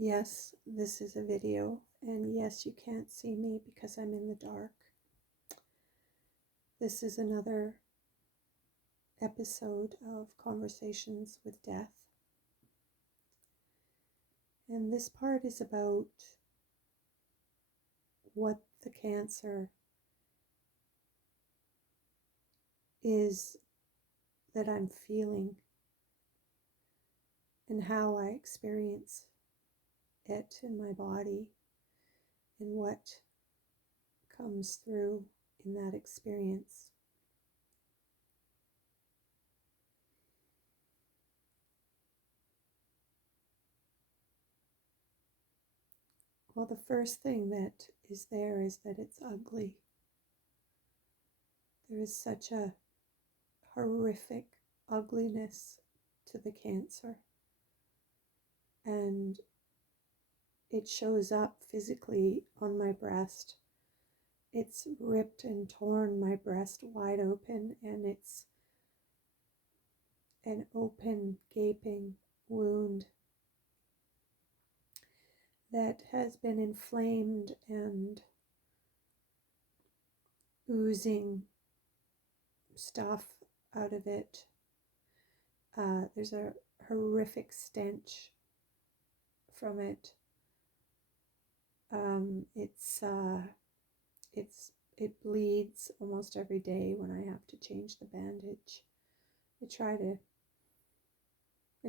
Yes, this is a video, and yes, you can't see me because I'm in the dark. This is another episode of Conversations with Death. And this part is about what the cancer is that I'm feeling and how I experience it in my body and what comes through in that experience. Well, the first thing that is there is that it's ugly. There is such a horrific ugliness to the cancer, and it shows up physically on my breast. It's ripped and torn my breast wide open, and it's an open, gaping wound that has been inflamed and oozing stuff out of it. There's a horrific stench from it. It bleeds almost every day when I have to change the bandage. I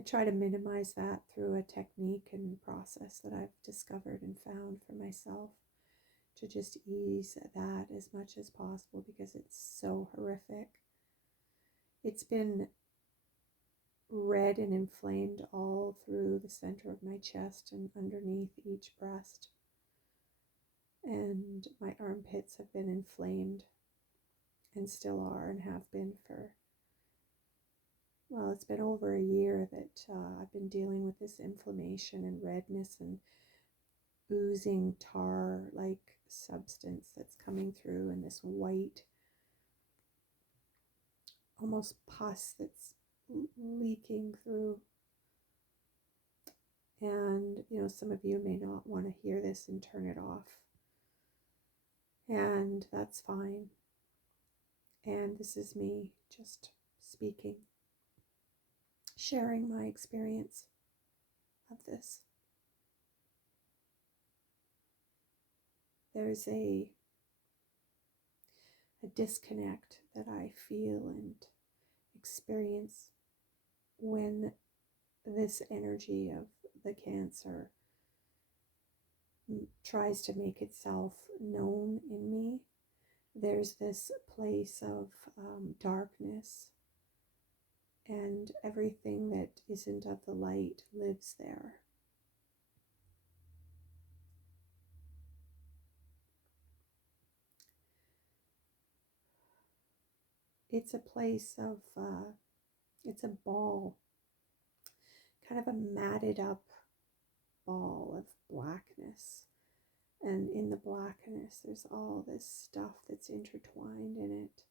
try to minimize that through a technique and process that I've discovered and found for myself, to just ease that as much as possible because it's so horrific. It's been red and inflamed all through the center of my chest and underneath each breast. And my armpits have been inflamed and still are and have been for, well, it's been over a year that I've been dealing with this inflammation and redness and oozing tar-like substance that's coming through, and this white, almost pus that's leaking through. And, some of you may not want to hear this and turn it off. And that's fine. And this is me just speaking, sharing my experience of this. There's a disconnect that I feel and experience when this energy of the cancer tries to make itself known in me. There's this place of darkness, and everything that isn't of the light lives there. It's a place of, it's a ball, kind of a matted up ball of blackness. And in the blackness, there's all this stuff that's intertwined in it.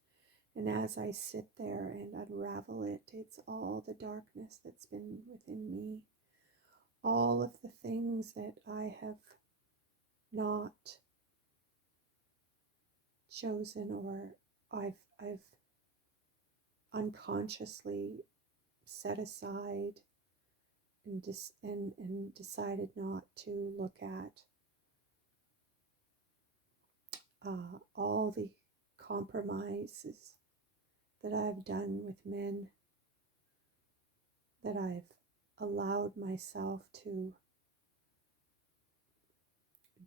And as I sit there and unravel it, it's all the darkness that's been within me. All of the things that I have not chosen, or I've unconsciously set aside and decided not to look at. All the compromises that I've done with men, that I've allowed myself to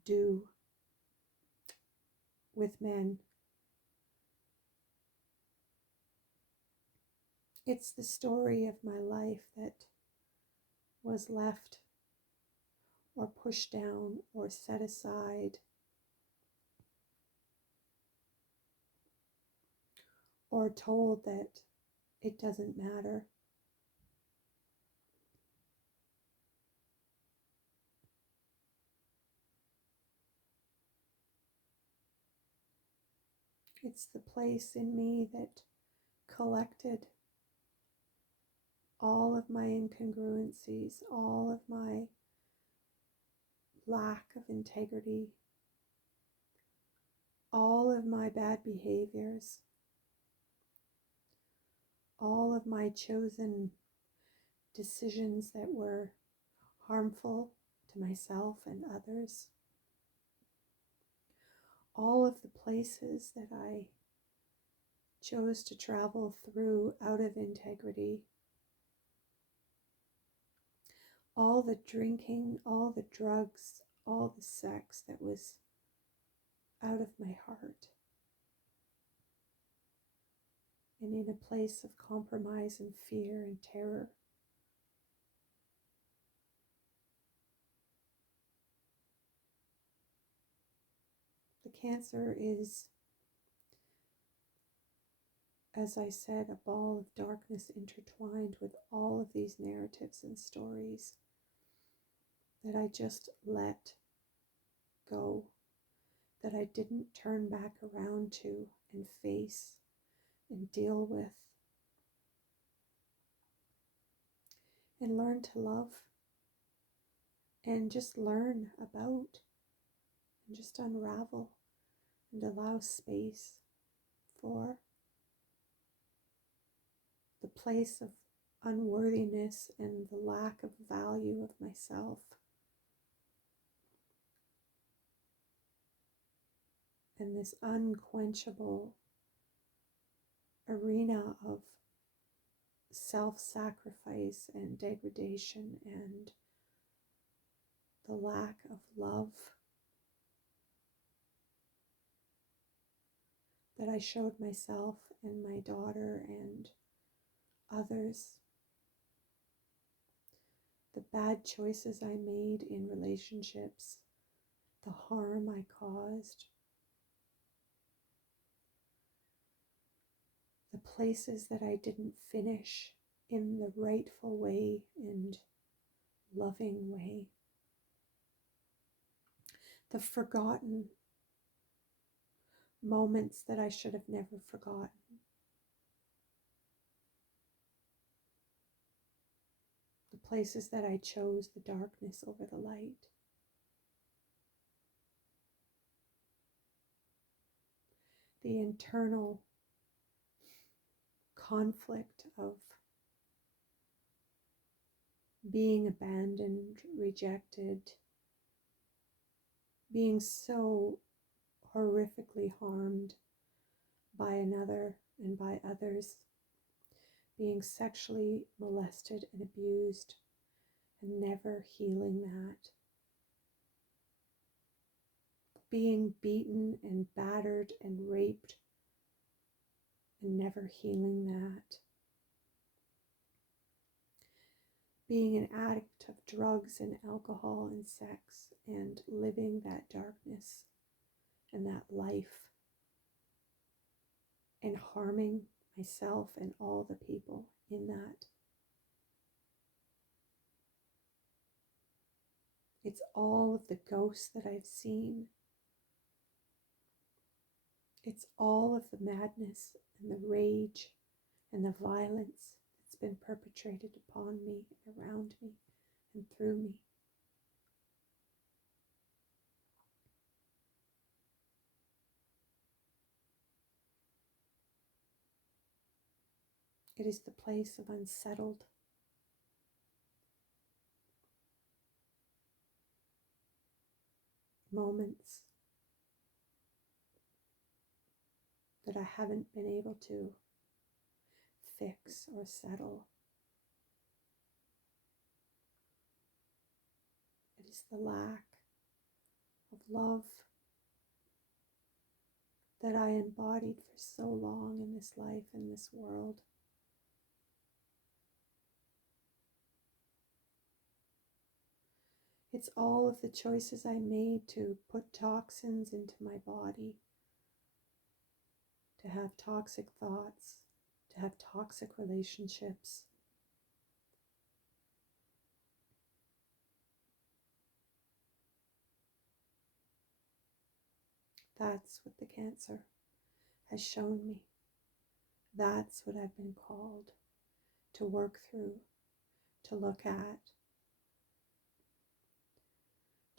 do with men. It's the story of my life that was left or pushed down or set aside, or told that it doesn't matter. It's the place in me that collected all of my incongruencies, all of my lack of integrity, all of my bad behaviors, all of my chosen decisions that were harmful to myself and others, all of the places that I chose to travel through out of integrity, all the drinking, all the drugs, all the sex that was out of my heart, and in a place of compromise and fear and terror. The cancer is, as I said, a ball of darkness intertwined with all of these narratives and stories that I just let go, that I didn't turn back around to and face and deal with and learn to love and just learn about and just unravel and allow space for the place of unworthiness and the lack of value of myself. And this unquenchable arena of self-sacrifice and degradation and the lack of love that I showed myself and my daughter and others, the bad choices I made in relationships, the harm I caused, the places that I didn't finish in the rightful way and loving way, the forgotten moments that I should have never forgotten, the places that I chose the darkness over the light. The internal conflict of being abandoned, rejected, being so horrifically harmed by another and by others, being sexually molested and abused and never healing that, being beaten and battered and raped and never healing that, being an addict of drugs and alcohol and sex and living that darkness and that life and harming myself and all the people in that. It's all of the ghosts that I've seen. It's all of the madness and the rage and the violence that's been perpetrated upon me and around me and through me. It is the place of unsettled, moments that I haven't been able to fix or settle. It is the lack of love that I embodied for so long in this life, in this world. It's all of the choices I made to put toxins into my body, to have toxic thoughts, to have toxic relationships. That's what the cancer has shown me. That's what I've been called to work through, to look at,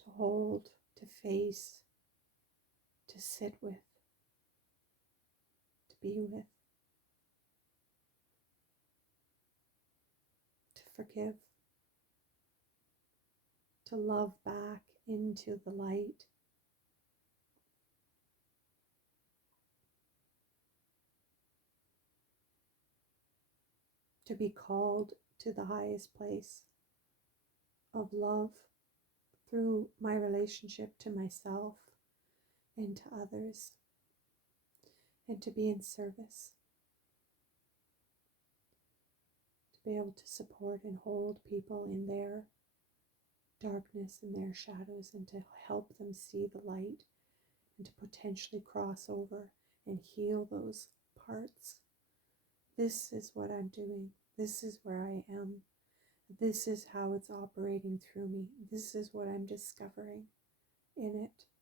to hold, to face, to sit with, to be with, to forgive, to love back into the light. To be called to the highest place of love through my relationship to myself and to others, and to be in service, to be able to support and hold people in their darkness and their shadows, and to help them see the light, and to potentially cross over and heal those parts. This is what I'm doing. This is where I am. This is how it's operating through me. This is what I'm discovering in it.